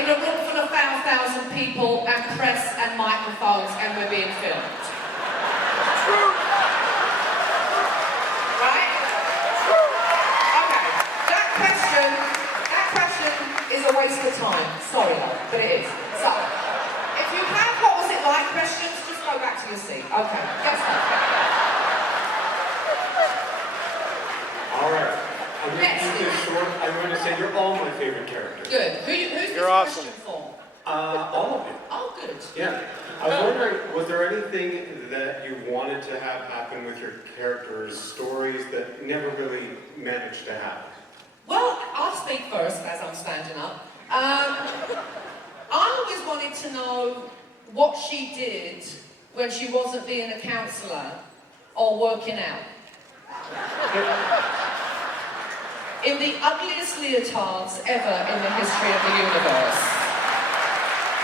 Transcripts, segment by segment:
in a room full of 1,000 people and press and microphones and we're being filmed. True. Right? Okay. That question is a waste of time. Sorry, but it is. So, if you have what was it like questions, just go back to your seat. Okay, get started. All right. I'm going to keep this short. I'm going to say you're all my favorite characters. Good. Who's this awesome. question for? All of you. Oh, good. Yeah. I was wondering, was there anything that you wanted to have happen with your characters, stories that never really managed to happen? Well, I'll speak first as I'm standing up. I always wanted to know what she did when she wasn't being a counsellor or working out. In the ugliest leotards ever in the history of the universe.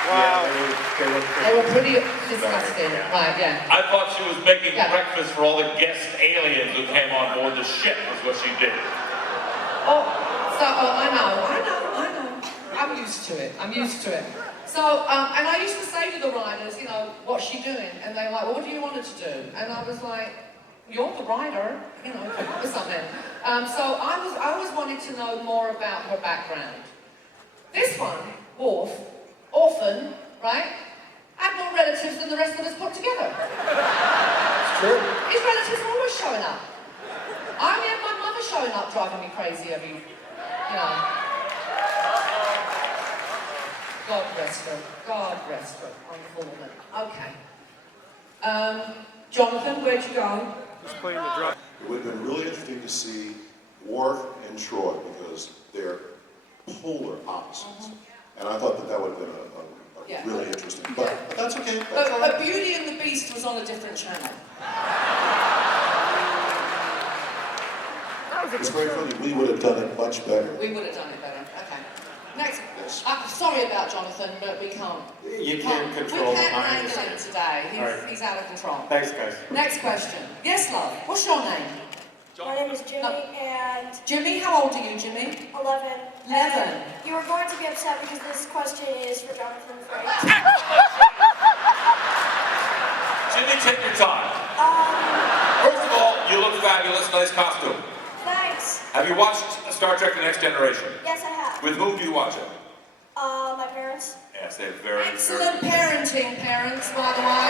Wow. Yeah, They were pretty disgusting. Yeah. Right, yeah. I thought she was making breakfast for all the guest aliens who came on board the ship, was what she did. I know. I'm used to it. So, and I used to say to the writers, you know, what's she doing? And they're like, well, what do you want her to do? And I was like, you're the writer, you know, or something. So I always wanted to know more about her background. This one, Worf, orphan, right? Had more relatives than the rest of us put together. It's true. His relatives are always showing up. I only had my mother showing up, driving me crazy every, you know. God rest her. God rest her. Wonderful woman. Okay. Jonathan, where'd you go? Just playing the drum. It would have been really interesting to see Worf and Troy because they're polar opposites. And I thought that would have been a really interesting. But that's okay. That's all right. But Beauty and the Beast was on a different channel. It's very funny. We would have done it much better. We would have done it better. Okay. Next. Yes. Sorry about Jonathan, but we can't. You can't control We the can't mind. wrangle him today. Right. He's out of control. Thanks, guys. Next question. Yes, love. What's your name? My name is Jimmy, and Jimmy. How old are you, Jimmy? 11. 11. You are going to be upset because this question is for Jonathan Frakes. Jimmy, take your time. First of all, you look fabulous, nice costume. Thanks. Have you watched Star Trek The Next Generation? Yes, I have. With whom do you watch it? My parents. Yes, they're very, Excellent very... parenting, parents, by the way.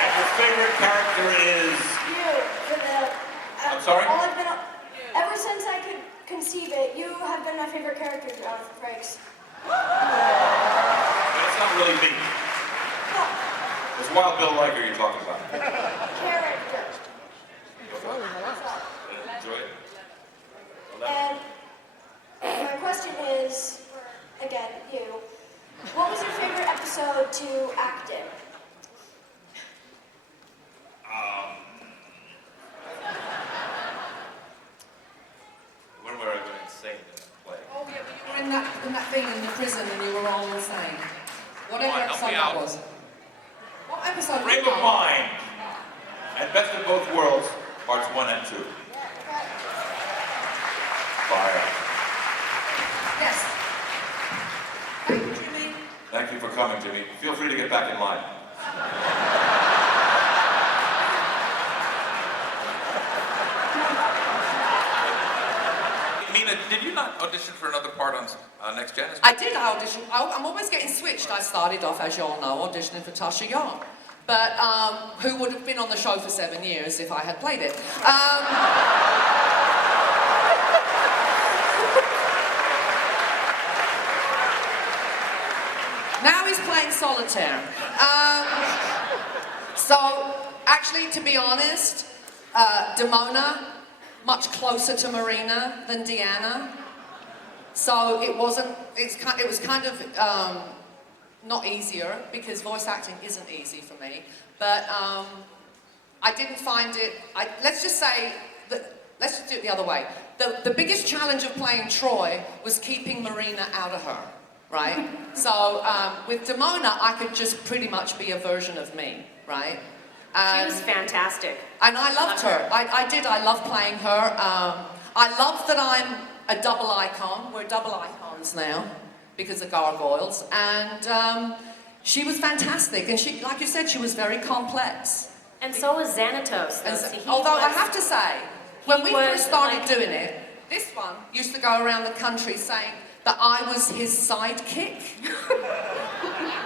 And your favorite character is... You, for the... I'm sorry? Ever since I could conceive it, you have been my favorite character, Jonathan Frakes. That's not really me. No, It's Wild Bill Riker you're talking about. character. Enjoy it. And my question is, again, you. What was your favorite episode to act in? When were I going insane in that play? Oh, yeah, but you were in that thing in the prison and you were all insane. Whatever Come on, help episode me that out. was. What episode Frame was of that? Mind. And Best of Both Worlds, parts 1 and 2. Fire. Yes. Thank you, Jimmy. Thank you for coming, Jimmy. Feel free to get back in line. Mina, did you not audition for another part on Next Gen? I did audition. I'm always getting switched. I started off, as you all know, auditioning for Tasha Yar. But who would have been on the show for 7 years if I had played it. Now he's playing solitaire. So, actually, to be honest, Damona, much closer to Marina than Deanna. So it was kind of not easier, because voice acting isn't easy for me. But I didn't find it, let's just say, let's just do it the other way. The biggest challenge of playing Troy was keeping Marina out of her, right? So with Damona, I could just pretty much be a version of me, right? She was fantastic. And I loved her. I love playing her. I love that I'm a double icon. We're double icons now. because of Gargoyles, and she was fantastic. And she, like you said, she was very complex. And so was Xanatos. Though. See, Although I have to say, when we first started like, doing it, this one used to go around the country saying that I was his sidekick.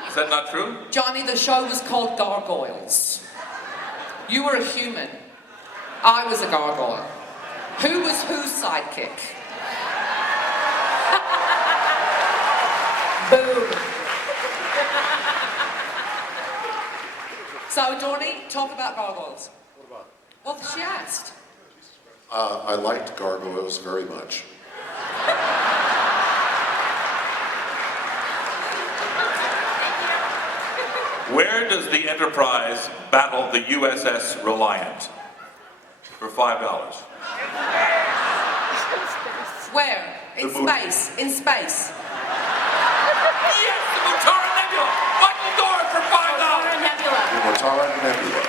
Is that not true? Johnny, the show was called Gargoyles. You were a human. I was a gargoyle. Who was whose sidekick? Boom. So, Dorny, talk about Gargoyles. What about? Well, she asked. I liked Gargoyles very much. Where does the Enterprise battle the USS Reliant? For $5. Where? In The moon. space. In space. Yes, the Mutara Nebula! Michael Dorn for $5! Nebula. The Mutara Nebula.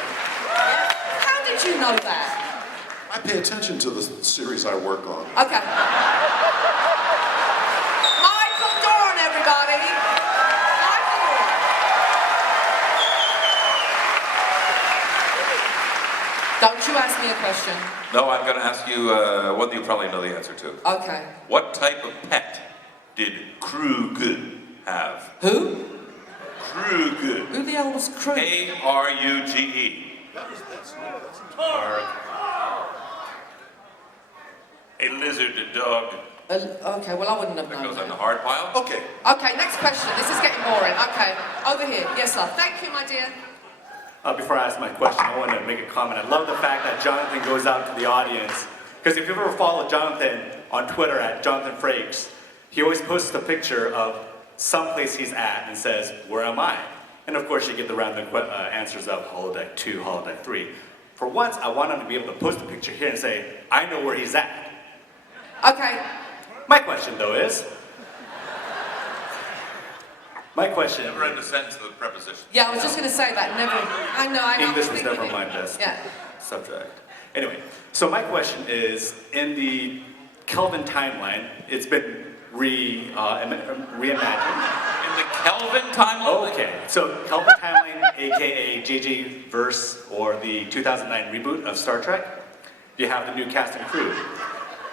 How did you know that? I pay attention to the series I work on. Okay. Michael Dorn, everybody. Michael Dorn. Don't you ask me a question. No, I'm going to ask you one that you probably know the answer to. Okay. What type of pet did Krug have? Who? Krug. Who the hell was Krug? K-R-U-G-E. A lizard, a dog. Okay, well I wouldn't have That known goes on the that. hard pile. Okay. Okay, next question. This is getting boring. Okay, over here. Yes, love. Thank you, my dear. Before I ask my question, I want to make a comment. I love the fact that Jonathan goes out to the audience. Because if you've ever followed Jonathan on Twitter at Jonathan Frakes, he always posts a picture of someplace he's at and says, "Where am I?" And of course, you get the random answers of holodeck 2, holodeck 3. For once, I want him to be able to post a picture here and say, "I know where he's at." Okay. My question, though, is... My question... Never end a sentence with a preposition. Yeah, I was just going to say that. Never. I know. English was I'm never thinking my it. best Yeah. subject. Anyway, so my question is, in the Kelvin timeline, it's been reimagined. In the Kelvin timeline? Okay, so Kelvin timeline, aka JJ Verse, or the 2009 reboot of Star Trek, you have the new cast and crew.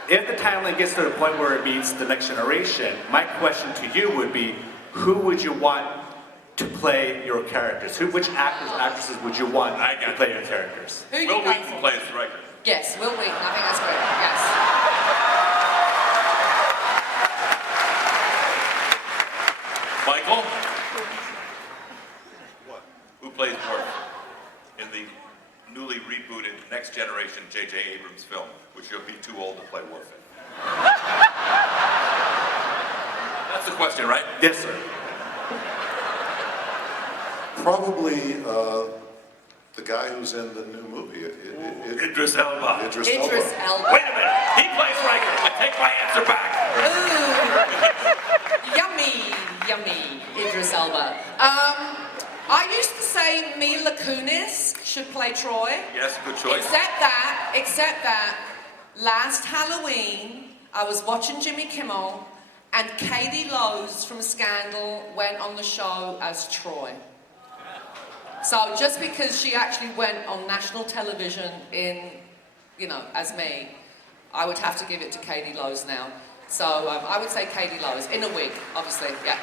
If the timeline gets to the point where it meets the Next Generation, my question to you would be, who would you want to play your characters? Which actors, actresses would you want to play your characters? Who Will you go Wheaton for? plays Riker. Yes, Will Wheaton. I think that's great. Yes. Michael? What? Who plays Worf in the newly rebooted Next Generation J.J. Abrams film, which you'll be too old to play Worf in? That's the question, right? Yes, sir. Probably the guy who's in the new movie. Idris Elba. Idris Idris Elba. Elba. Wait a minute. He plays Riker. I take my answer back. Ooh. Yummy, yummy. Idris Elba. I used to say Mila Kunis should play Troy. Yes, good choice. Except that, last Halloween, I was watching Jimmy Kimmel, and Katie Lowes from Scandal went on the show as Troy. So just because she actually went on national television in, as me, I would have to give it to Katie Lowes now. So I would say Katie Lowes, in a wig, obviously, yeah.